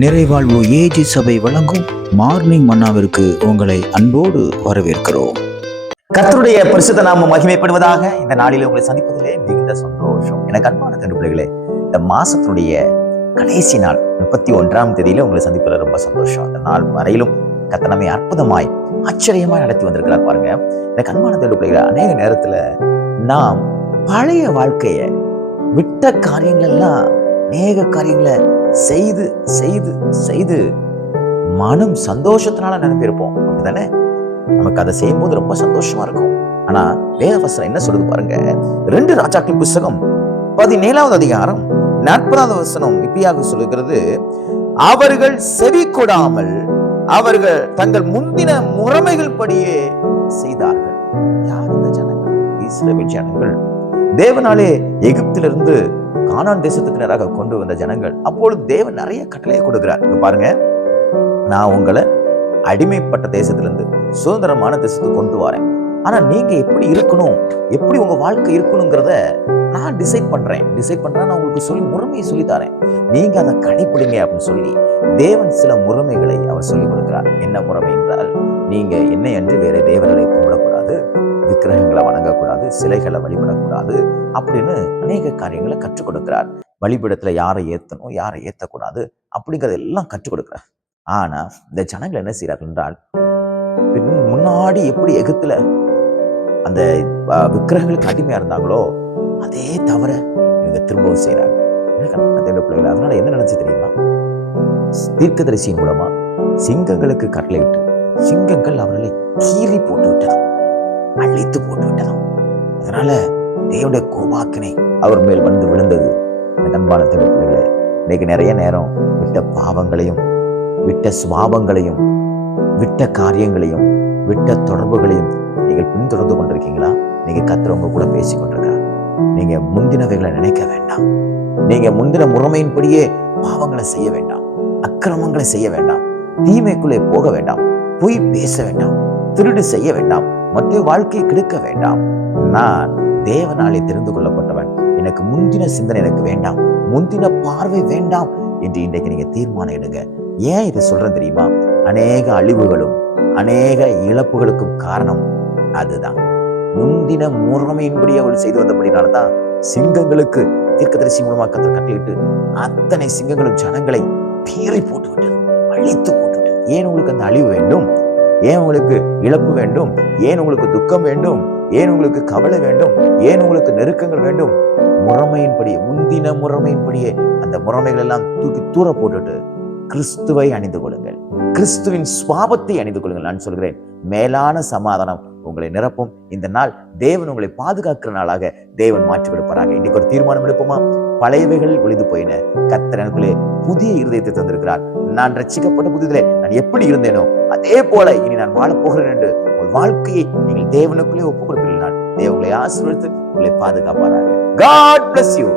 நிறைவாழ்வு AG சபை வழங்கும் morning மன்னாவிற்கு உங்களை அன்போடு வரவேற்கிறோம். கர்த்தருடைய பரிசுத்த நாமம் மகிமைப்படுவதாக. இந்த நாளில் உங்களை சந்திப்பதிலே மிகுந்த சந்தோஷம். எனக்கு அன்பான பிள்ளைகளே, இந்த மாசத்தினுடைய கடைசி நாள் 31ஆம் தேதியில உங்களை சந்திப்பதில் ரொம்ப சந்தோஷம். அந்த நாள் வரையிலும் கர்த்தர் நம்மை அற்புதமாய் ஆச்சரியமாய் நடத்தி வந்திருக்கிறார் பாருங்க. எனக்கு அன்பான பிள்ளைகளே, அநேக நேரத்துல நாம் பழைய வாழ்க்கைய விட்ட காரியங்கள் எல்லாம் அநேக காரியங்களை செய்து செய்து செய்து மனம் சந்தோஷத்தினால நினைப்பிருப்போம், அப்படிதானே? நமக்கு அதை செய்யும் போது ரொம்ப சந்தோஷமா இருக்கும். ஆனா வேதவசனம் என்ன சொல்லுது பாருங்க. 2 ராஜாக்கள் புஸ்தகம் 17வது அதிகாரம் 40வது வசனம் இப்படியாக சொல்லுகிறது, அவர்கள் செவி கொடாமல் அவர்கள் தங்கள் முந்தின முறைமைகள் படியே செய்தார்கள். யார் இந்த ஜனங்கள்? இஸ்ரவேல் ஜனங்கள். தேவனாலே எகிப்திலிருந்து கானான் தேசத்துக்கு நேராக கொண்டு வந்த ஜனங்கள். அப்பொழுது தேவன் நிறைய கட்டளையை கொடுக்கிறார். பாருங்க, நான் உங்களை அடிமைப்பட்ட தேசத்திலிருந்து சுதந்திரமான தேசத்துக்கு கொண்டு வரேன். ஆனா நீங்க எப்படி இருக்கணும், எப்படி உங்க வாழ்க்கை இருக்கணுங்கிறத நான் டிசைட் பண்றேன். நான் உங்களுக்கு முறைமையை சொல்லி தரேன். நீங்க அதை கடைபிடிங்க அப்படின்னு சொல்லி தேவன் சில முறைமைகளை அவர் சொல்லிக் கொடுக்கிறார். என்ன முறைமை என்றால், நீங்க என்னை அன்று வேற தேவர்களை கும்பிடக்கூடாது, விக்கிரகங்களை வணங்கக்கூடாது, சிலைகளை வழிபடக்கூடாது அப்படின்னு அநேக காரியங்களை கற்றுக் கொடுக்கிறார். வழிபடத்துல யாரை ஏத்தணும், யாரை ஏத்தக்கூடாது அப்படிங்கறது எல்லாம் கற்றுக் கொடுக்கிறார். ஆனா இந்த ஜனங்கள் என்ன செய்யறார்கள் என்றால், முன்னாடி எப்படி எகிப்துல அந்த விக்கிரகங்களுக்கு அடிமையா இருந்தாங்களோ அதே தவிர இவங்க திரும்பவும் செய்யறாங்க. பிள்ளைகள், அதனால என்ன நினைச்சு தெரியுமா? தீர்க்கதரிசியின் மூலமா சிங்கங்களுக்கு கட்டளையிட்டு சிங்கங்கள் அவர்களை கீறி போட்டு விட்டதும், அழித்து போட்டு விட்டதும். அதனால தேவனுடைய கோபாக்கினை அவர் மேல் வந்து விழுந்தது. அன்பான பிள்ளைகளே, இன்னைக்கு நிறைய நேரம் விட்ட பாவங்களையும் விட்ட சுபாவங்களையும் விட்ட காரியங்களையும் விட்ட தொடர்புகளையும் நீங்கள் பின்தொடர்ந்து கொண்டிருக்கீங்களா? நீங்க கர்த்தர் கூட பேசிக் கொண்டிருக்கிறார். நீங்க முந்தினவைகளை நினைக்க வேண்டாம். நீங்க முந்தின முறைமையின்படியே பாவங்களை செய்ய வேண்டாம், அக்கிரமங்களை செய்ய வேண்டாம், தீமைக்குள்ளே போக வேண்டாம், பொய் பேச வேண்டாம், திருடு செய்ய வேண்டாம், மற்ற வாழ்க்கையை கெடுக்க வேண்டாம். நான் தேவனாலே தெரிந்து கொள்ளப்பட்டவன். எனக்கு முந்தின சிந்தனை எனக்கு வேண்டாம், முந்தின பார்வை வேண்டாம் என்று இன்றைக்கு நீங்க தீர்மானம் எடுங்க. ஏன் இதை சொல்றேன் தெரியுமா? அநேக அழிவுகளும் அநேக இழப்புகளுக்கும் காரணம் அதுதான். முந்தின முறைமையின்படி அவள் செய்து வந்தபடினால்தான் சிங்கங்களுக்கு தீர்க்கதரிசி மூலமா கர்த்தர் கட்டளையிட்டு அத்தனை சிங்கங்களும் ஜனங்களை பீறி போட்டு விட்டது, அழித்து போட்டு விட்டது. ஏன் உங்களுக்கு அந்த அழிவு வேண்டும்? ஏன் உங்களுக்கு இழப்பு வேண்டும்? ஏன் உங்களுக்கு துக்கம் வேண்டும்? ஏன் உங்களுக்கு கவலை வேண்டும்? ஏன் உங்களுக்கு நெருக்கங்கள் வேண்டும்? முறைமையின்படியே, முந்தின முறைமையின்படியே அந்த முறைமைகள் எல்லாம் தூக்கி தூர போட்டுட்டு கிறிஸ்துவை அணிந்து கொள்ளுங்கள், கிறிஸ்துவின் சுவாபத்தை அணிந்து கொள்ளுங்கள். நான் சொல்கிறேன், மேலான சமாதானம் உங்களை நிரப்பும். இந்த நாள் தேவன் உங்களை பாதுகாக்கிற நாளாக தேவன் மாற்றி கொடுப்பாராக. இன்னைக்கு ஒரு தீர்மானம் எடுப்போமா? பழையவைகள் ஒளிந்து போயின, கர்த்தர் எனக்குள்ளே புதிய இருதயத்தை தந்திருக்கிறார். நான் ரட்சிக்கப்பட்ட புதிதிலே நான் எப்படி இருந்தேனோ அதே போல இனி நான் வாழப் போகிறேன் என்று உங்கள் வாழ்க்கையை நீங்கள் தேவனுக்குள்ளே ஒப்புக் கொடுப்பீர்கள். தேவன் உங்களை ஆசீர்வதித்து உங்களை பாதுகாப்பாராக. God bless you.